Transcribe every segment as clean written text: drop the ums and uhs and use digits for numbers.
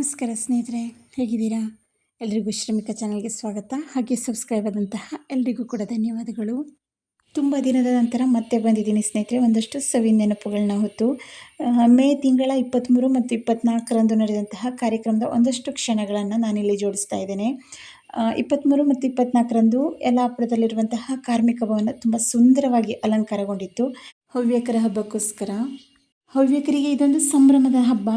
ನಮಸ್ಕಾರ ಸ್ನೇಹಿತರೆ, ಹೇಗಿದ್ದೀರಾ? ಎಲ್ರಿಗೂ ಶ್ರಮಿಕ ಚಾನಲ್ಗೆ ಸ್ವಾಗತ. ಹಾಗೆ ಸಬ್ಸ್ಕ್ರೈಬ್ ಆದಂತಹ ಎಲ್ರಿಗೂ ಕೂಡ ಧನ್ಯವಾದಗಳು. ತುಂಬ ದಿನದ ನಂತರ ಮತ್ತೆ ಬಂದಿದ್ದೀನಿ ಸ್ನೇಹಿತರೆ, ಒಂದಷ್ಟು ಸವಿ ನೆನಪುಗಳನ್ನ ಹೊತ್ತು. ಮೇ ತಿಂಗಳ 23 ಮತ್ತು 24ರಂದು ನಡೆದಂತಹ ಕಾರ್ಯಕ್ರಮದ ಒಂದಷ್ಟು ಕ್ಷಣಗಳನ್ನು ನಾನಿಲ್ಲಿ ಜೋಡಿಸ್ತಾ ಇದ್ದೇನೆ. 23 ಮತ್ತು 24ರಂದು ಯಲ್ಲಾಪುರದಲ್ಲಿರುವಂತಹ ಕಾರ್ಮಿಕ ಭವನ ತುಂಬ ಸುಂದರವಾಗಿ ಅಲಂಕಾರಗೊಂಡಿತ್ತು ಹವ್ಯಕರ ಹಬ್ಬಕ್ಕೋಸ್ಕರ. ಹವ್ಯಕರಿಗೆ ಇದೊಂದು ಸಂಭ್ರಮದ ಹಬ್ಬ.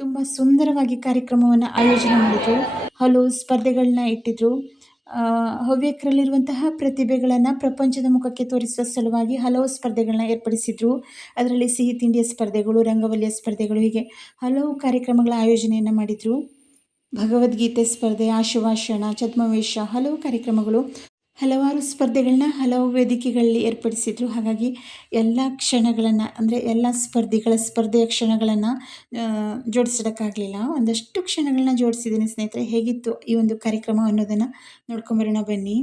ತುಂಬ ಸುಂದರವಾಗಿ ಕಾರ್ಯಕ್ರಮವನ್ನು ಆಯೋಜನೆ ಮಾಡಿದರು. ಹಲವು ಸ್ಪರ್ಧೆಗಳನ್ನ ಇಟ್ಟಿದ್ರು. ಹವ್ಯಕರಲ್ಲಿರುವಂತಹ ಪ್ರತಿಭೆಗಳನ್ನು ಪ್ರಪಂಚದ ಮುಖಕ್ಕೆ ತೋರಿಸುವ ಸಲುವಾಗಿ ಹಲವು ಸ್ಪರ್ಧೆಗಳನ್ನ ಏರ್ಪಡಿಸಿದ್ರು. ಅದರಲ್ಲಿ ಸಿಹಿ ತಿಂಡಿಯ ಸ್ಪರ್ಧೆಗಳು, ರಂಗವಲ್ಲಿಯ ಸ್ಪರ್ಧೆಗಳು, ಹೀಗೆ ಹಲವು ಕಾರ್ಯಕ್ರಮಗಳ ಆಯೋಜನೆಯನ್ನು ಮಾಡಿದರು. ಭಗವದ್ಗೀತೆ ಸ್ಪರ್ಧೆ, ಆಶುಭಾಷಣ, ಛದ್ಮವೇಷ, ಹಲವು ಕಾರ್ಯಕ್ರಮಗಳು, ಹಲವಾರು ಸ್ಪರ್ಧೆಗಳನ್ನ ಹಲವು ವೇದಿಕೆಗಳಲ್ಲಿ ಏರ್ಪಡಿಸಿದ್ರು. ಹಾಗಾಗಿ ಎಲ್ಲ ಕ್ಷಣಗಳನ್ನು ಅಂದರೆ ಎಲ್ಲ ಸ್ಪರ್ಧೆಯ ಕ್ಷಣಗಳನ್ನು ಜೋಡಿಸೋದಕ್ಕಾಗಲಿಲ್ಲ. ಒಂದಷ್ಟು ಕ್ಷಣಗಳನ್ನ ಜೋಡಿಸಿದ್ದೀನಿ ಸ್ನೇಹಿತರೆ. ಹೇಗಿತ್ತು ಈ ಒಂದು ಕಾರ್ಯಕ್ರಮ ಅನ್ನೋದನ್ನು ನೋಡ್ಕೊಂಬರೋಣ ಬನ್ನಿ.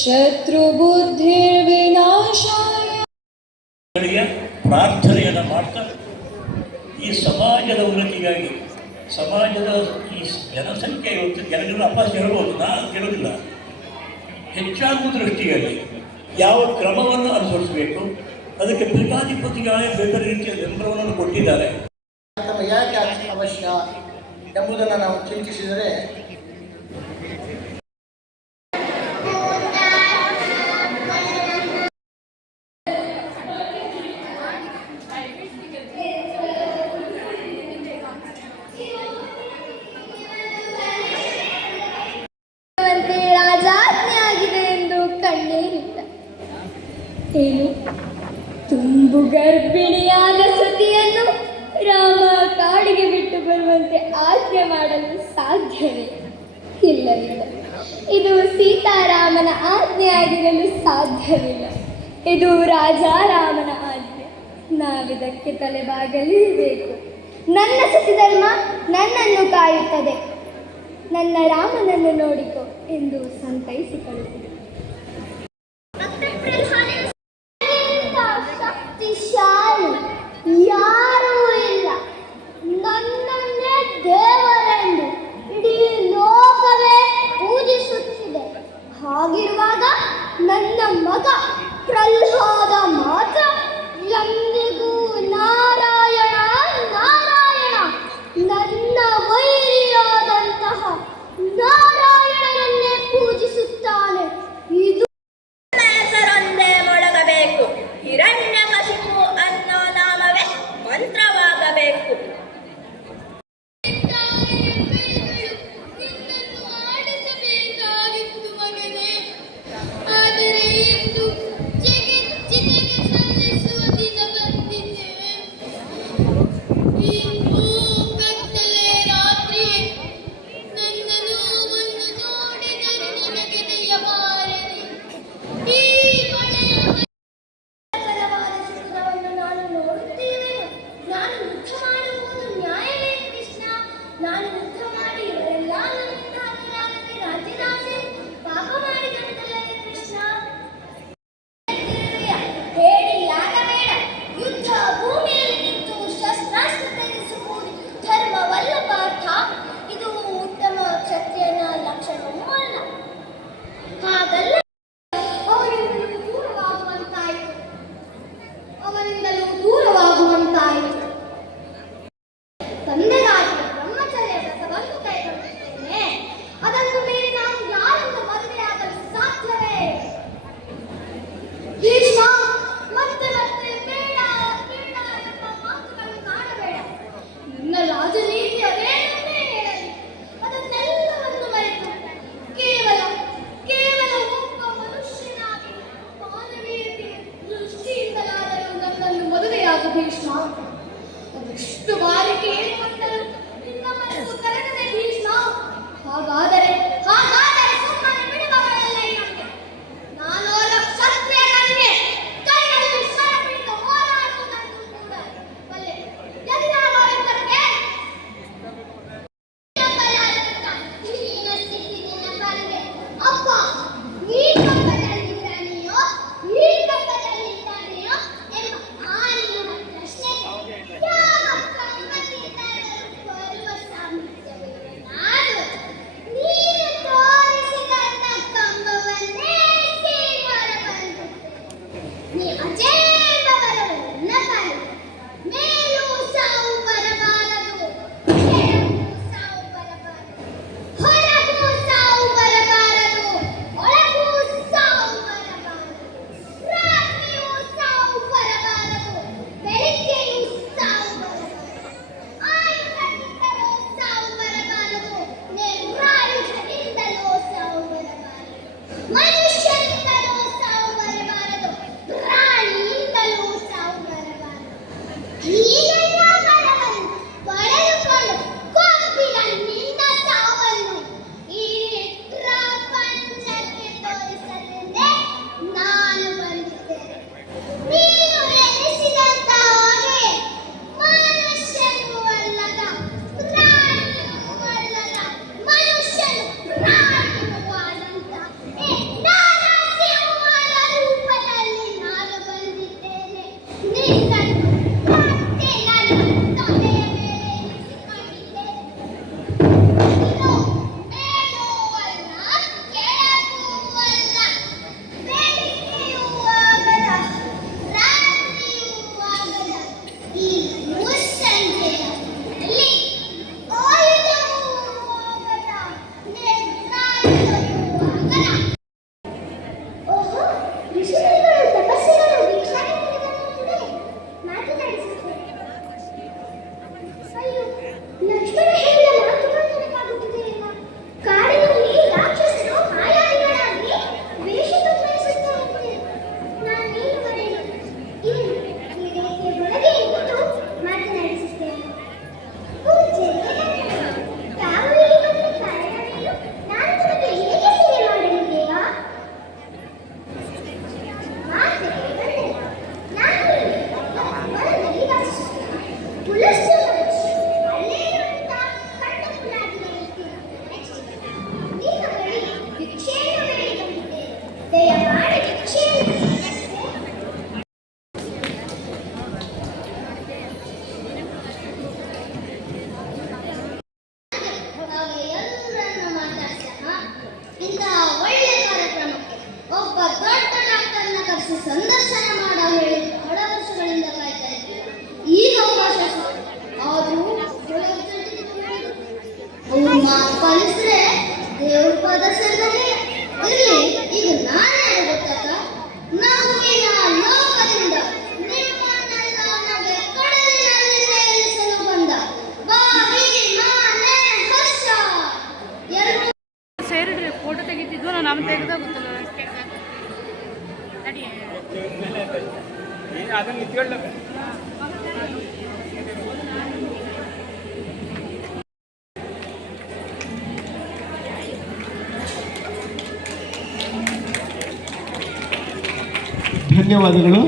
ಶತ್ರುಬುದ್ಧಿರ್ವಿನಾಶಾಯ ಪ್ರಾರ್ಥನೆಯನ್ನು ಮಾಡ್ತಾ ಈ ಸಮಾಜದ ಉನ್ನತಿಗಾಗಿ, ಸಮಾಜದ ಈ ಜನಸಂಖ್ಯೆ ಇವತ್ತು ಜನಗಳು ಅಪಾಸ ಹೇಳ್ಬೋದು, ನಾನು ಹೇಳೋದಿಲ್ಲ, ಹೆಚ್ಚಾಗುವ ದೃಷ್ಟಿಯಲ್ಲಿ ಯಾವ ಕ್ರಮವನ್ನು ಅನುಸರಿಸಬೇಕು ಅದಕ್ಕೆ ಪೀಠಾಧಿಪತಿಗಳೇ ಬೇರೆ ರೀತಿಯ ಬೆಂಬಲವನ್ನು ಕೊಟ್ಟಿದ್ದಾರೆ. ಯಾಕೆ ಅವಶ್ಯ ಎಂಬುದನ್ನು ನಾವು ಚಿಂತಿಸಿದರೆ ಏನು ತುಂಬು ಗರ್ಭಿಣಿಯಾದ ಸತಿಯನ್ನು ರಾಮ ಕಾಡಿಗೆ ಬಿಟ್ಟು ಬರುವಂತೆ ಆಜ್ಞೆ ಮಾಡಲು ಸಾಧ್ಯವೇ? ಇಲ್ಲವಿಲ್ಲ. ಇದು ಸೀತಾರಾಮನ ಆಜ್ಞೆಯಾಗಿರಲು ಸಾಧ್ಯವಿಲ್ಲ. ಇದು ರಾಜಾರಾಮನ ಆಜ್ಞೆ. ನಾವಿದಕ್ಕೆ ತಲೆಬಾಗಲೇಬೇಕು. ನನ್ನ ಸತಿಧರ್ಮ ನನ್ನನ್ನು ಕಾಯುತ್ತದೆ. ನನ್ನ ರಾಮನನ್ನು ನೋಡಿಕೊ ಎಂದು ಸಂತೈಸಿ ಕಳಿಸಿದೆ. ಶಕ್ತಿಶಾಲಿ ಯಾರೂ ಇಲ್ಲ. ನನ್ನನ್ನೇ ದೇವರೆಂದು ಇಡೀ ಲೋಕವೇ ಪೂಜಿಸುತ್ತಿದೆ. ಹಾಗಿರುವಾಗ ನನ್ನ ಮಗ ಪ್ರಹ್ಲಾದ ಮಾತ್ರ ಎಂದಿಗೂ ನಾರಾಯಣ ನಾರಾಯಣ, ನನ್ನ ವೈರಿಯಾದಂತಹ ನಾರಾಯಣನನ್ನೇ ಪೂಜಿಸುತ್ತಾನೆ. ಇದು ಹೆಸರೊಂದೇ ಮೊಳಗಬೇಕು. ಹಿರಣ್ಯಕಶಿಪು ಅನ್ನೋ ನಾಮವೇ ಮಂತ್ರವಾಗಬೇಕು. ತಂದೆಗಾದ ಬ್ರಹ್ಮಚರ್ಯ ವ್ರತ ಇಂತಹ ಒಳ್ಳೆಯ ಕಾರ್ಯಕ್ರಮಕ್ಕೆ ಒಬ್ಬ ದೊಡ್ಡ ಡಾಕ್ಟರ್ನ ಕರೆಸಿ ಸಂದರ್ಶನ ಮಾಡ ಹೇಳಿ ಬಹಳ ವರ್ಷಗಳಿಂದ ಕಾಯ್ತಾ ಇದ್ದೆ. ಈಗ ಅವಕಾಶ ಸಿಕ್ಕಿತು. ಆದ್ರೂ ಅವ್ರ ಮಾತು ಪಾಲಿಸಿದ್ರೆ ದೇವ್ರ ಪಾದ ಸೇರಿದಂಗೆ. ಇರ್ಲಿ, ಈಗ ನಾನೇ ಗೊತ್ತಾಗ ನಗುವಿನ ಲೋಕದಿಂದ ನಿಮ್ಮನ್ನೆಲ್ಲ ನಗೆ ಕಡಲಿನಲ್ಲಿ ತೇಲಿಸಲು ಬಂದ ಬಾವಿ ಮಾನೆ ಹರ್ಷ ಎರಡು ಸೇರಿಡ್ರಿ ಫೋಟೋ ತೆಗಿತಿದ್ವು ನಾನು ತೆಗೆದ ಗೊತ್ತಲ್ಲ ಧನ್ಯವಾದಗಳು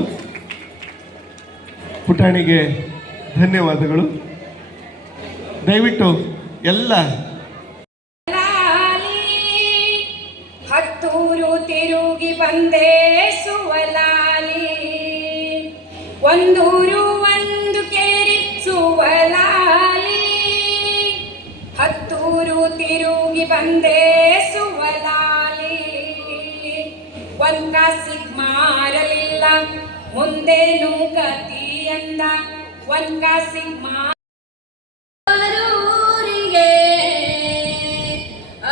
ಪುಟಾಣಿಗೆ ಧನ್ಯವಾದಗಳು. ದಯವಿಟ್ಟು ಎಲ್ಲ ಹತ್ತೂರು ತಿರುಗಿ ಬಂದೆ ಸುವಲಾಲಿ, ಒಂದೂರು ಒಂದು ಕೇರಿ ಸುವಲಾಲಿ, ಹತ್ತೂರು ತಿರುಗಿ ಬಂದೆ ಸುವಲಾಲಿ, ಒಂದ ಸಿಗ್ಮಾರಲಿಲ್ಲ ಮುಂದೇನು ಗತಿ ಅಂದ, ಒಂದ ಸಿಗ್ಮಾ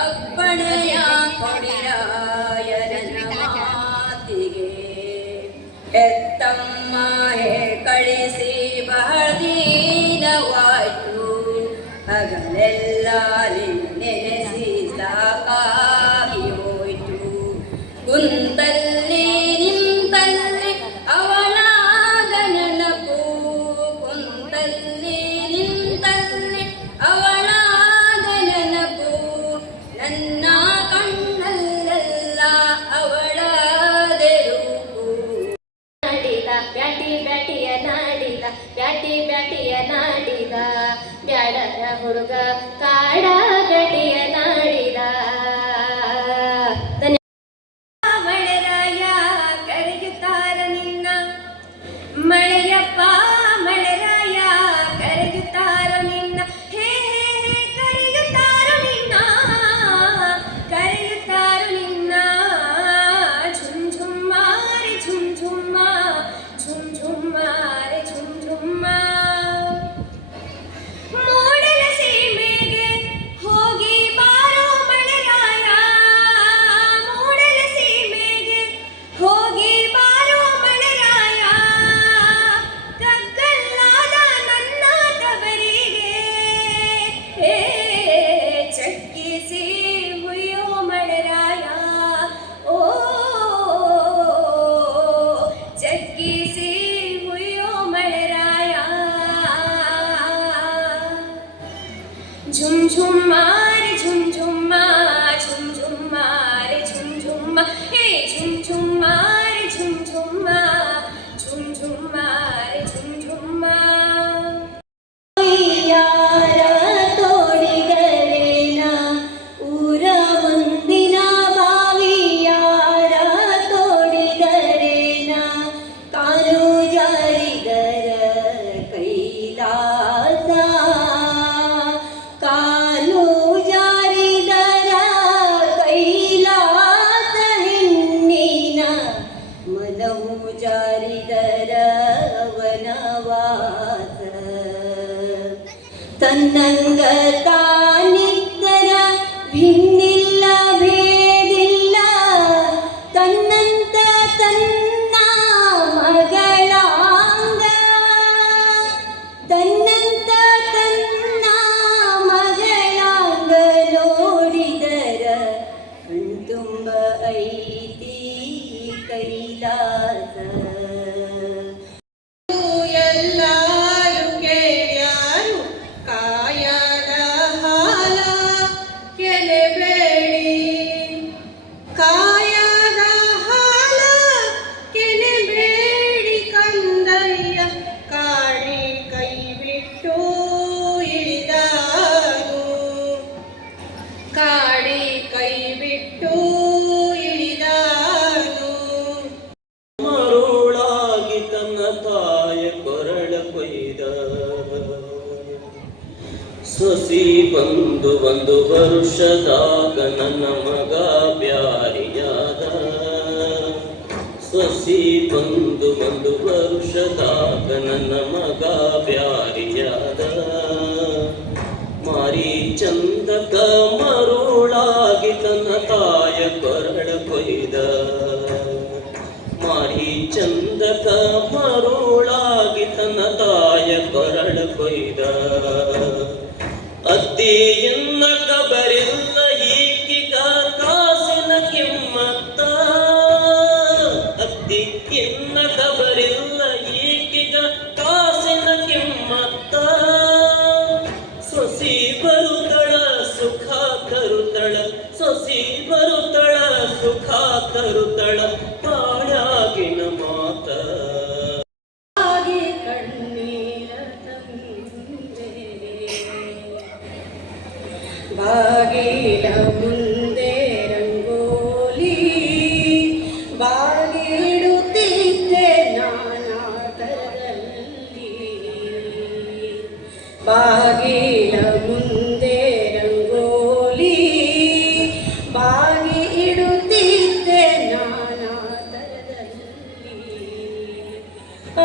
ಅಪ್ಪಣೆಯ ಕೊಡಿರಾಯರನ ಮಾತಿಗೆ ಹೆತ್ತಮ್ಮ ಕಳಿಸಿ ಬಹಳ ದಿನವಾಯ್ತು, ಹಗಲೆಲ್ಲ ನೆನೆಸಿ ಸಾಕಾಗಿ ಹೋಯ್ತು, ಕುಂತಲ್ಲಿ ನಿಂತಲ್ಲಿ ಅವಳಾದ ನೆನಪು, ಕುಂತಲ್ಲಿ ನಿಂತಲ್ಲಿ ಅವಳಾದ ನೆನಪು, ನನ್ನ ಕಣ್ಣಲ್ಲೆಲ್ಲ ಅವಳಾದೆ ರೂಪು. ನಾಡಿದ ಬ್ಯಾಟಿ ಬ್ಯಾಟಿಯ ನಾಡಿದ ಬ್ಯಾಟಿ ಬ್ಯಾಟಿಯ ನಾಡಿದ ಬ್ಯಾಡರ ಹುಡುಗ ಕಾಡ ಬ್ಯಾಟಿಯ ನಾಡಿದ. ಮಳೆರಾಯ ಕರೆಯುತ್ತಾರ ನಿನ್ನ, ಮಳೆಯಪ್ಪ ಮಳೆರಾಯ ಕರೆಯುತ್ತಾರ ನಿನ್ನ, ಹೇ ಹೇ ಕರೆಯುತ್ತಾರ ನಿನ್ನ, ಕರೆಯುತ್ತಾರ ನಿನ್ನ, ಝುಮ್ ಝುಮ್ಮಾರೆ ಝುಮ್ ಝುಮ್ಮ, ಝುಮ್ ಝುಮ್ಮಾರೆ ಝುಮ್ ಝುಮ್ಮ. ಮೂಡಲ ಸೀಮೆಗೆ ಹೋಗಿ ಬಾರೋ ಮಳೆರಾಯ, ಮೂಡಲ ಸೀಮೆಗೆ ಹೋಗಿ ಬಾರೋ ಮಳೆರಾಯ, ಕಗ್ಗಲ್ಲಾದ ನನ್ನ ತವರಿಗೆ ಚಕ್ಕಿಸಿ ಹುಯ್ಯೋ ಮಳೆರಾಯ, ಓ ಚಕ್ಕಿಸಿ ಹುಯ್ಯೋ ಮಳೆರಾಯ. ಝುಮ್ ಝುಮ್ಮಾರೆ ಝುಮ್ ಝುಮ್ಮ, ಝುಮ್ ಝುಮ್ಮಾರೆ ಝುಮ್ ಝುಮ್ಮ, ಹೇ ಝುಮ್ ಝುಮ್ಮಾರೆ ಝುಮ್ ಝುಮ್ಮ, ಝುಮ್ ಝುಮ್ಮಾರೆ ಝುಮ್ ಝುಮ್ಮ. ಯಾರ ತೋಡಿದರೇನ ಊರ ಮುಂದಿನ ಬಾವಿ, ಯಾರ ತೋಡಿದರೇನ ಕಾಲು ಜಾರಿದರ ಕೈಲಾಸ, ಕಾಲು ಜಾರಿದರ ಬಂದು ಒಂದು ವರುಷದಾಗ ನನ್ನ ಮಗ ಬ್ಯಾರಿಯಾದ ಸೊಸಿ ಬಂದು ಒಂದು ವರುಷದಾಗ ನನ್ನ ಮಗ ಬ್ಯಾರಿಯಾದ ಮಾರಿ ಚಂದಕ ಮರುಳಾಗಿ ತನ್ನ ತಾಯ ಕೊರಳ ಕೊಯ್ದ ಮಾರಿ ಚಂದಕ ಮರುಳಾಗಿ ತನ್ನ ತಾಯ ಕೊರಳ ಕೊಯ್ದ ಅತ್ತಿಯನ್ನ ಕಬರಿಲ್ಲ ಈಕಿಗ ಕಾಸಿನ ಕಿಮ್ಮತ್ತ ಅತ್ತಿಯನ್ನ ಕಬರಿಲ್ಲ ಈಕಿಗ ಕಾಸಿನ ಕಿಮ್ಮತ್ತ ಸೊಸಿ ಬರುತ್ತಳ ಸುಖ ತರುತ್ತಳ ಸೊಸಿ ಬರುತ್ತಳ ಸುಖ ತರುತ್ತಳ ಬಾಳಾಗಿನ ಮಾತ ಕಣ್ಣೀರ ತಂದೆ ಬಾಗಿಲ ಮುಂದೆ ರಂಗೋಲಿ ಬಾಗಿಡುತ್ತಿದ್ದೆ ನಾನಾಟದಲ್ಲಿ ಬಾಗಿಲ ಮುಂದೆ ರಂಗೋಲಿ ಬಾಗಿ ಇಡುತ್ತಿದ್ದೆ ನಾನಾಟದಲ್ಲಿ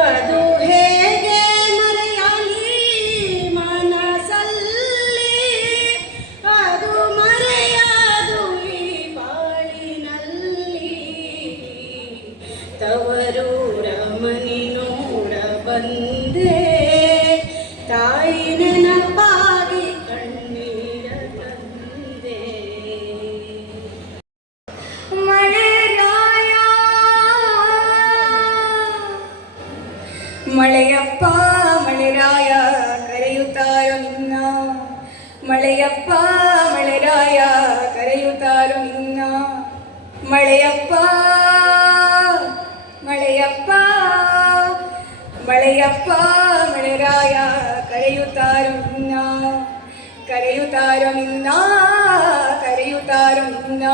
ಅದು ಹೇಗೆ ಮರೆಯಲಿ ಮನಸ್ಸಲ್ಲಿ ಅದು ಮರೆಯದು ಈ ಬಾಳಿನಲ್ಲಿ ತವರೂರ ಮನಿ ನೋಡ ಬಂದೆ ತಾಯಿ ನೆನಪಾಗಿ ಕಣ್ಣೀರ ತಂದೆ ಮಳೆರಾಯ ಮಳೆಯಪ್ಪ ಮಳೆರಾಯ ಕರೆಯುತ್ತಾರೋ ನಿನ್ನ ಮಳೆಯಪ್ಪ ಮಳೆರಾಯ ಕರೆಯುತ್ತಾರೋ ನಿನ್ನ ಮಳೆಯಪ್ಪ ಮಳೆಯಪ್ಪ ಮಳೆಯಪ್ಪ ಮಳೆರಾಯ ಕರೆಯುತ್ತಾರೋ ನಿನ್ನ ಕರೆಯುತ್ತಾರೋ ನಿನ್ನ ಕರೆಯುತ್ತಾರೋ ನಿನ್ನ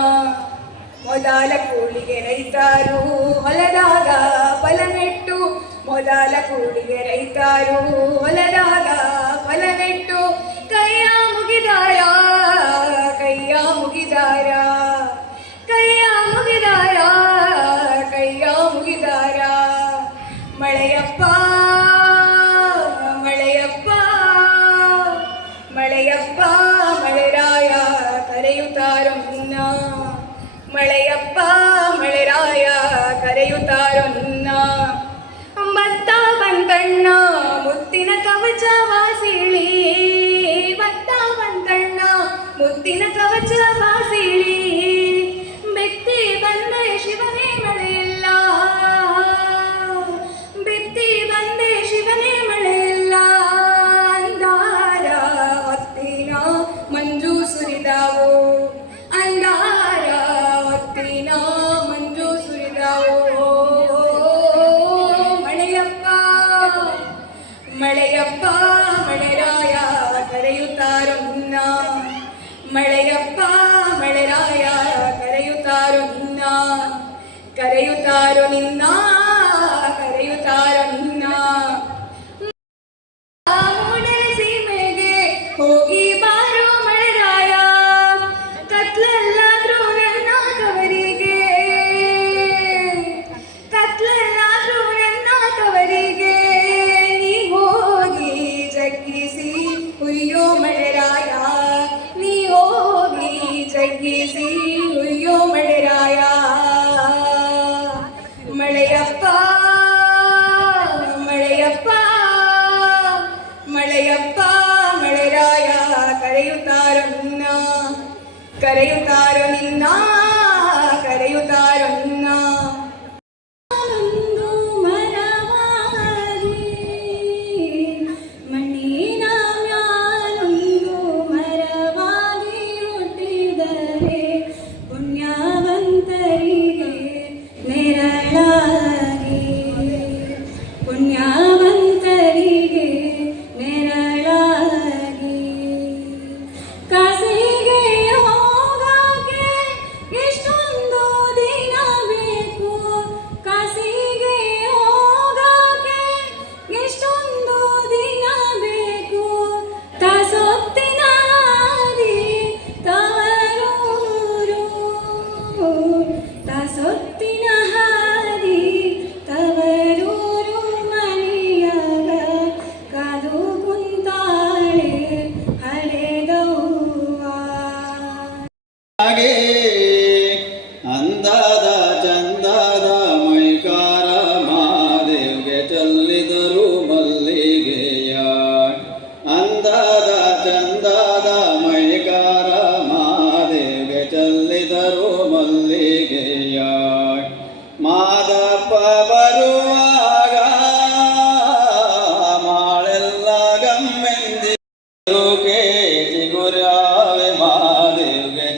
ಮೊದಲ ಕೂಳಿಗೆ ರೈತರು ಹೊಲದಾಗ ಫಲ ನೆಟ್ಟು ಮೊದಲ ಕೂಳಿಗೆ ರೈತರು ಹೊಲದಾಗ ಫಲ ನೆಟ್ಟು ಕೈಯ ಮುಗಿದಾರ ಕೈಯ ಮುಗಿದಾರ ಕೈಯ ಮುಗಿದಾರ ಕೈಯ ಮುಗಿದಾರ ಮಳೆಯಪ್ಪ ಮಳೆಯಪ್ಪ ಮಳೆಯಪ್ಪ ಮಳೆರಾಯ ಕರೆಯುತ್ತಾರೋ ನಿನ್ನ ಮಳೆಯಪ್ಪ ಮಳೆರಾಯ ಕರೆಯುತ್ತಾರೋ ನಿನ್ನ ಭತ್ತ ಬಂತಣ್ಣ ಮುತ್ತಿನ ಕವಚ ವಾಸಿಳಿ ಭತ್ತ ಬಂತಣ್ಣ ಮುತ್ತಿನ ಕವಚ ವಾಸಿಳಿ ಬೆತ್ತಿ ಬಂದೆ ಶಿವನೇ ಮಳೆಯಿಲ್ಲ ಬೆತ್ತಿ ಬಂದೆ ಶಿವನೇ ಮಳೆಯಿಲ್ಲ ಅಂದಾರ ಹೊತ್ತಿನ ಮಂಜು ಸುರಿದಾವು ಅಂದಾರ ಹೊತ್ತಿನ ಮಂಜು ಸುರಿದಾವು ಮಳೆಯಪ್ಪ ಮಳೆಯಪ್ಪ ಮಳೆರಾಯ ಕರೆಯುತ್ತಾರೋ ನಿನ್ನ ಮಳೆಯಪ್ಪ ಮಳೆರಾಯ ಕರೆಯುತ್ತಾರೋ ನಿನ್ನ ಕರೆಯುತ್ತಾರೋ ನಿನ್ನ ಕರೆಯುತ್ತಾರೋ ನಿನ್ನ ಮೂಡಲ ಸೀಮೆಗೆ ಹೋಗಿ ಬಾರೋ ಮಳೆರಾಯ ಕತ್ಲಲ್ಲಾದ್ರೂ ನನ್ನ ತವರಿಗೆ ಕತ್ಲಲ್ಲಾದ್ರೂ ನನ್ನ ತವರಿಗೆ ನೀ ಹೋಗಿ ಜಗ್ಗಿಸಿ ಹುಯ್ಯೋ ಮಳೆರಾಯ ನೀ ಹೋಗಿ ಜಗ್ಗಿಸಿ ಹುಯ್ಯೋ ಮಳೆರಾಯ ಮಳೆಯಪ್ಪ ಮಳೆಯಪ್ಪ ಮಳೆಯಪ್ಪ ಮಳೆರಾಯ ಕರೆಯುತ್ತಾರೋ ನಿನ್ನ ಕರೆಯುತ್ತಾರೋ ನಿನ್ನ ಕರೆಯುತ್ತಾರೋ ನಿನ್ನ ಒಂದು ಮರವಾಗಿ ಮಣ್ಣಿನ ಮ್ಯಾಲೊಂದು ಮರವಾಗಿ ಹುಟ್ಟಿದರೆ ಪುಣ್ಯವಂತರಿಗೆ ನೆರಳಾಗಿ ಪುಣ್ಯವಂತರಿಗೆ ನೆರಳಾಗಿ ಕಾಸಿಗೆ ಹೋಗಕ್ಕೆ ಎಷ್ಟೊಂದು ದಿನ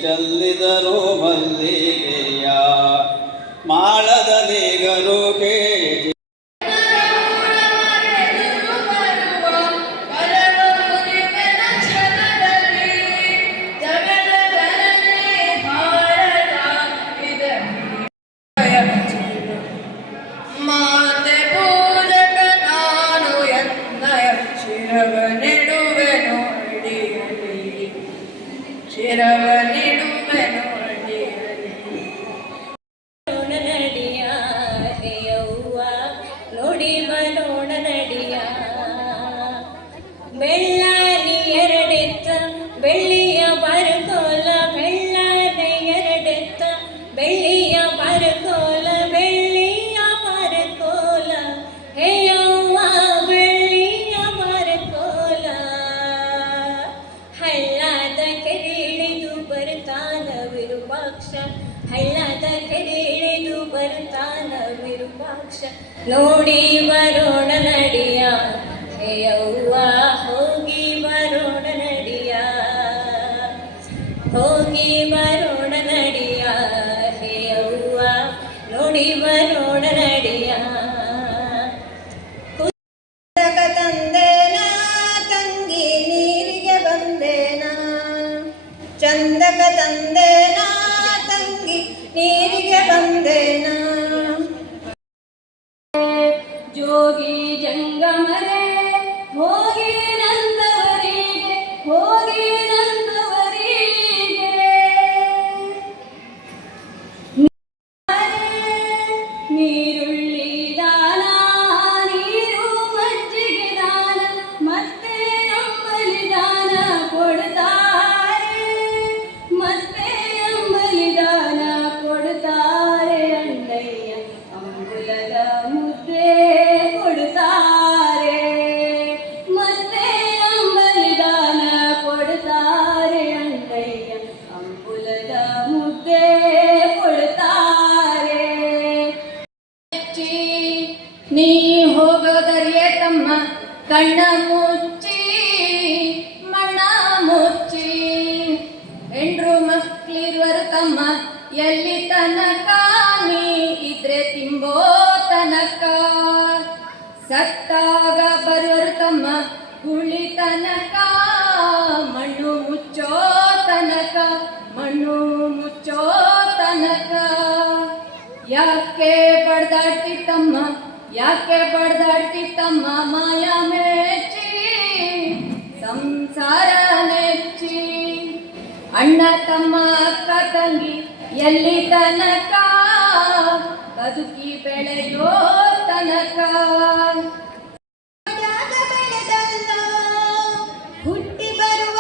ಚೆಲ್ಲಿದರು ಮಲ್ಲಿಗೆಯ ಮಾಳದ ದೇಗರು ಕೇಳಿ ಮಾತೆ ಪೂಜಕ ನಾನು ಎನ್ನಯ ಶಿರವ ನೆಡುವೆನು ಅಡಿಯಲಿ ಶಿರವ ನೆಡುವೆನು ಅಡಿಯಲಿ ನಡಿಯ ಹೇಯವ್ವ ನೋಡಿ ಬರೋಣ ನಡಿಯ ಬೆಳ್ಳಾನಿ ಎರಡೆತ್ತ ಬೆಳ್ಳಿಯ ಬರಕೋಲ ಬೆಳ್ಳಾನೆ ಎರಡೆತ್ತ ಬೆಳ್ಳಿಯ ಬರಕೋಲ ಬೆಳ್ಳಿಯ ಬರಕೋಲ ಹೇಯವ್ವ ಬೆಳ್ಳಿಯ ಬರಕೋಲ ಹಳ್ಳದ ಕೆರೆಳಿದು ಬರ್ತಾನ ವಿರೂಪಾಕ್ಷ ಹಳ್ಳದ ಕೆರೆಳಿದು ಬರ್ತಾನ ವಿರೂಪಾಕ್ಷ ನೋಡಿ ಬರೋಣ ನಡಿಯ ಹೇಯವ್ವ ಹೋಗಿ ಬರೋಣ ನಡಿಯ ಹೋಗಿ ಬರೋಣ ನಡಿಯ ಹೇಯವ್ವ ನೋಡಿ ಬರೋಣ ನಡಿಯ ತಂದೇನ ತಂಗಿ ನೀರಿಗೆ ಬಂದೇನ ಚಂದಕ ತಂದೇನ ತಂಗಿ ನೀರಿಗೆ ಬಂದೇನ ಜೋಗಿ ಜಂಗಮರೇ ಹೋಗಿ ನಂದವರಿಗೆ ಹೋಗಿ ನಂದವರಿಗೆ ನೀರುಳ್ಳಿ ದಾನ ನೀರು ಮಜ್ಜಿಗೆ ದಾನ ಮತ್ತೆ ಅಂಬಲಿ ದಾನ ಕೊಡ್ತಾರೆ ಮತ್ತೆ ಅಂಬಲಿ ದಾನ ಕೊಡ್ತಾರೆ ಅಣ್ಣಯ್ಯ ಅಂಬುಲದ ಮುದ್ದೆ ಕೊಡ್ತಾರೆ ಮತ್ತೆ ಅಂಬಲಿ ದಾನ ಕೊಡ್ತಾರೆ ಅಣ್ಣಯ್ಯ ಅಂಬುಲದ ಮುದ್ದೆ ಕೊಡ್ತಾರೆ ನೀ ಹೋಗೋದರಿಯೇ ತಮ್ಮ ಕಣ್ಣ ಮುಚ್ಚಿ ಮಣ್ಣ ಮುಚ್ಚಿ ಹೆಂಡ್ರು ಮಕ್ಕಳಿರುವರು ತಮ್ಮ ಎಲ್ಲಿ ತನಕ ನೀ ಇದ್ರೆ ತಿಂಬೋ ತನಕ ಸತ್ತಾಗ ಬರುವರು ತಮ್ಮ ಗುಳಿ ತನಕ ಮಣ್ಣು ಮುಚ್ಚೋ ತನಕ ಮಣ್ಣು ಮುಚ್ಚೋ ತನಕ ಯಾಕೆ ಬಡ್ದಾಡ್ತಿ ತಮ್ಮ ಯಾಕೆ ಬಡ್ದಾಡ್ತಿ ತಮ್ಮ ಮಾಯ ಮೆಚ್ಚಿ ಸಂಸಾರ ನೆಚ್ಚಿ ಅಣ್ಣ ತಮ್ಮ ಅಕ್ಕ ತಂಗಿ ಎಲ್ಲಿ ತನಕ ಬದುಕಿ ಬೆಳೆಯೋ ತನಕ ಹುಟ್ಟಿ ಬರುವ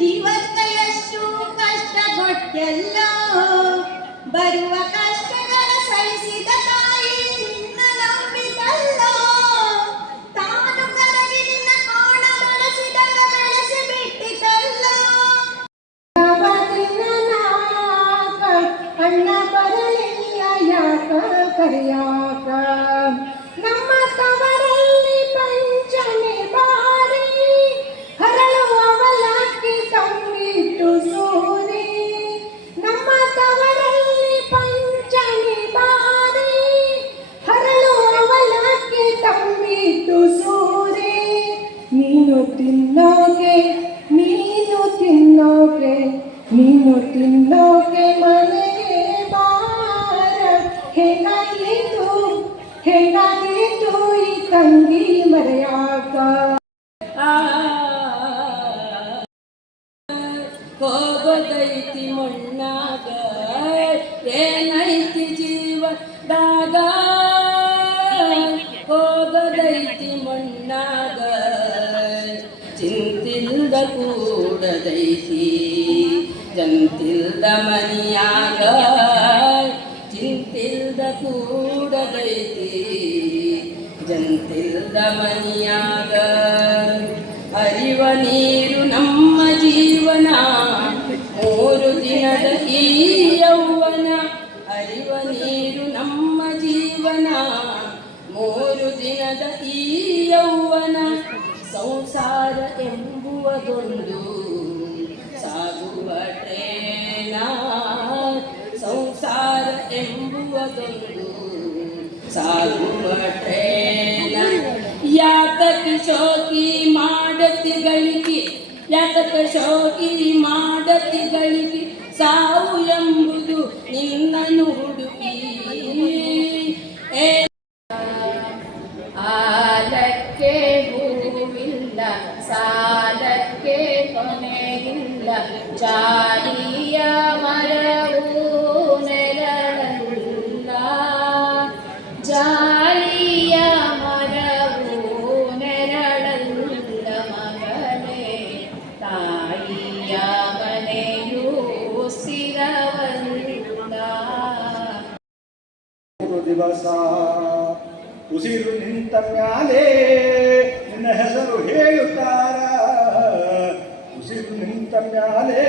ಜೀವಕ್ಕೆ ಎಷ್ಟು ಕಷ್ಟ ಕೊಟ್ಟೆಲ್ಲ ಬರುವ ಕಷ್ಟಗಳ ಸಹಿಸಿದ ತಾಯಿ ನಿನ್ನ ನಂಬಿದಲ್ಲ ತಾನು ಕರಗಿ ನಿನ್ನ ಕೋಣ ಬೆಳೆಸಿದಾಗ ಬೆಳೆಸಿ ಬಿಟ್ಟಿದ್ದಲ್ಲ ಅಣ್ಣ ಬರಲಿಲ್ಲ ಯಾಕ ಕರಿಯಾಕ ನಮ್ಮ ತವರಲ್ಲಿ ಪಂಚಮಿ ಬಾರಿ ಹರಳು ಅವಲಕ್ಕಿ ತಂಬಿಟ್ಟು ಸೂರಿ ನಮ್ಮ ತವರಲ್ಲಿ ಪಂಚಮಿ ಬಾರಿ ಹರಳು ಅವಲಕ್ಕಿ ತಂಬಿಟ್ಟು ಸೂರಿ ನೀನು ತಿನ್ನೋಕೆ ನೀನು ತಿನ್ನೋಕೆ ನೀನು ತಿನ್ನೋಕೆ ಮನೆಗೆ ಬಾರ ಹೇಗಾದೀತು ಈ ತಂಗಿ ಮರೆಯಾಕ ಹೋಗೋದೈತಿ ಮಣ್ಣಾಗ ಏನೈತಿ ಜೀವದಾಗ ಹೋಗೋದೈತಿ ಮಣ್ಣಾಗ ಚಿಂತಿಲ್ದ ಕೂಡದೈತಿ ಜಂತಿಲ್ದ ಮನಿಯಾಗ ಚಿಂತಿಲ್ದ ಕೂಡದೈತಿ ಜಂತಿಲ್ದ ಮನಿಯಾಗ ಹರಿವ ನೀರು ನಮ್ಮ ಜೀವನ 3 ದಿನದ ಈ ಯೌವನ ಹರಿವ ನೀರು ನಮ್ಮ ಜೀವನ 3 ದಿನದ ಈ ಯೌವನ ಸಂಸಾರ ಎಂಬುವುದೊಂದು ಸಾಗುವ ಟ್ರೇನ ಶೋಕಿ ಮಾಡತಿ ಗಳಿಕೆ ಯಾತಕ ಶೋಕಿ ಮಾಡತಿ ಗಳಿಕೆ ಸಾವು ಎಂಬುದು ನಿನ್ನನ್ನು ಹುಡುಕಿ ಆಲಕ್ಕೆ ಹೂವಿಲ್ಲ ಸಾಲಕ್ಕೆ ಕೊನೆಯಿಲ್ಲ ಜಾಲಿಯ ಮರವು ನೆರಳಲ್ಲ ಜಾಲಿಯ ಮರವು ನೆರಳಲ್ಲ ಮಗನೇ ತಾಯಿಯ ಮನೆಯೂ ಸ್ಥಿರವಲ್ಲ ದಿವಸ ಉಸಿರು ನಿಂತ ಮ್ಯಾಲೆ ನಿನ್ನ ಹೆಸರು ಹೇಳುತ್ತಾರ ಉಸಿರು ನಿಂತ ಮ್ಯಾಲೆ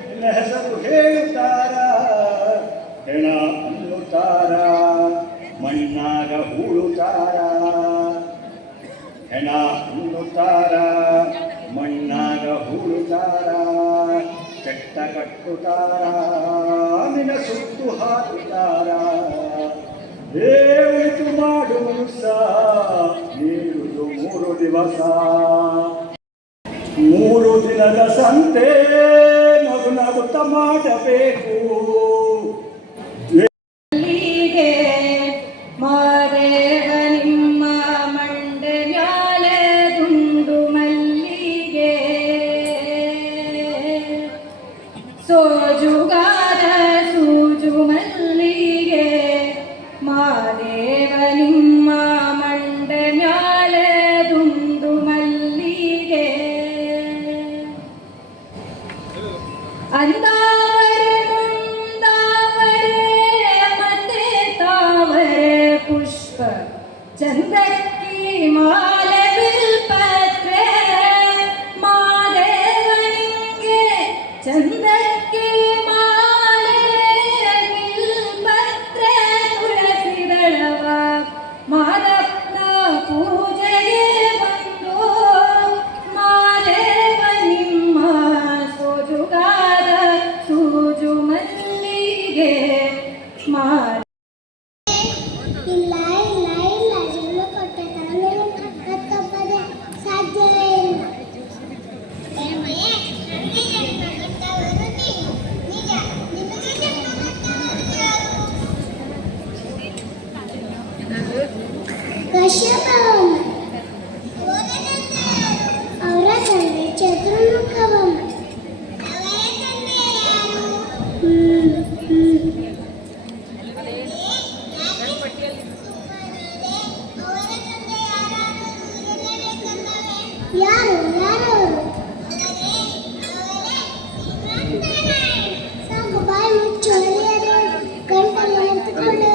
ನಿನ್ನ ಹೆಸರು ಹೇಳುತ್ತಾರ ಹೆಣ ಅನ್ನುತ್ತಾರ ಮಣ್ಣಾಗ ಹೂಳುತ್ತಾರ ಹೆಣ ಅನ್ನುತ್ತಾರ ಮಣ್ಣಾಗ ಹೂಳುತ್ತಾರ ಚಟ್ಟ ಕಟ್ಟುತ್ತಾರ ನಿನ್ನ ಸುತ್ತು ಹಾಕುತ್ತಾರ ಏಳಿತು ಮಾಡು ಮನುಷ್ಯ ನೀಡುವುದು 3 ದಿವಸ 3 ದಿನದ ಸಂತೆ ನಗು ನಗುತ್ತ ಮಾಡಬೇಕು ಮಾದೇವ ನಿಮ್ಮ ಮಂಡೆ ಮ್ಯಾಲೆ ಗುಂಡು ಮಲ್ಲಿಗೆ ಸೋಜುಗಾರ ಸೂಜು ಮಲ್ಲಿಗೆ ಮಾದೇವ ನಿಮ್ಮ ಮಂಡೆ ಮ್ಯಾಲೆ ದುಂಡು ಮಲ್ಲಿಗೆ ಅಂದಾವರೆ ಮುಂದಾವರೆ ಮತ್ತೆ ತಾವರೆ ಪುಷ್ಪ ಚಂದಕ್ಕಿ ಮಾಲೆ ಬಿಲ್ಪತ್ರೆ ಮಾದೇವನಿಗೆ ಚಂದಕ್ಕಿ ಮಾಲೆ ಬಿಲ್ಪತ್ರೆ ತುಳಸಿದಳವ ಮಾದಪ್ಪನ ಪೂಜೆಗೆ ಬಂದು ಮಾದೇವ ನಿಮ್ಮ ಸೋಜುಗಾರ ಸೂಜು ಮಲ್ಲಿಗೆ ಇಲ್ಲ ಇಲ್ಲ ಇಲ್ಲ ಜನ್ಮ ಕೊಟ್ಟ ತಾನು ಮತ್ತೊಬ್ಬರೇ ಸಾಧ್ಯವೇ ಇಲ್ಲ ಪ್ರೇಮಯೇ ನನಗೆ ಜನ್ಮ ಕೊಟ್ಟವರು ನೀನು ನಿಜ ನಿಮಗೆ ಜನ್ಮ ಕೊಟ್ಟವರು ಯಾರು ಕಶ್ಯಪವಮ್ಮ ಅವರ ತಂದೆ ಚತುರ್ಮುಖವಮ್ಮ ಅವರ ತಂದೆ ಯಾರು ಯಾರು ಯಾರವರು ಸಾಕು ಬಾಯಿ ಮುಚ್ಚು ಅಲ್ಲಿಯರು ಗಂಟಲು ನಿಂತುಕೊಂಡು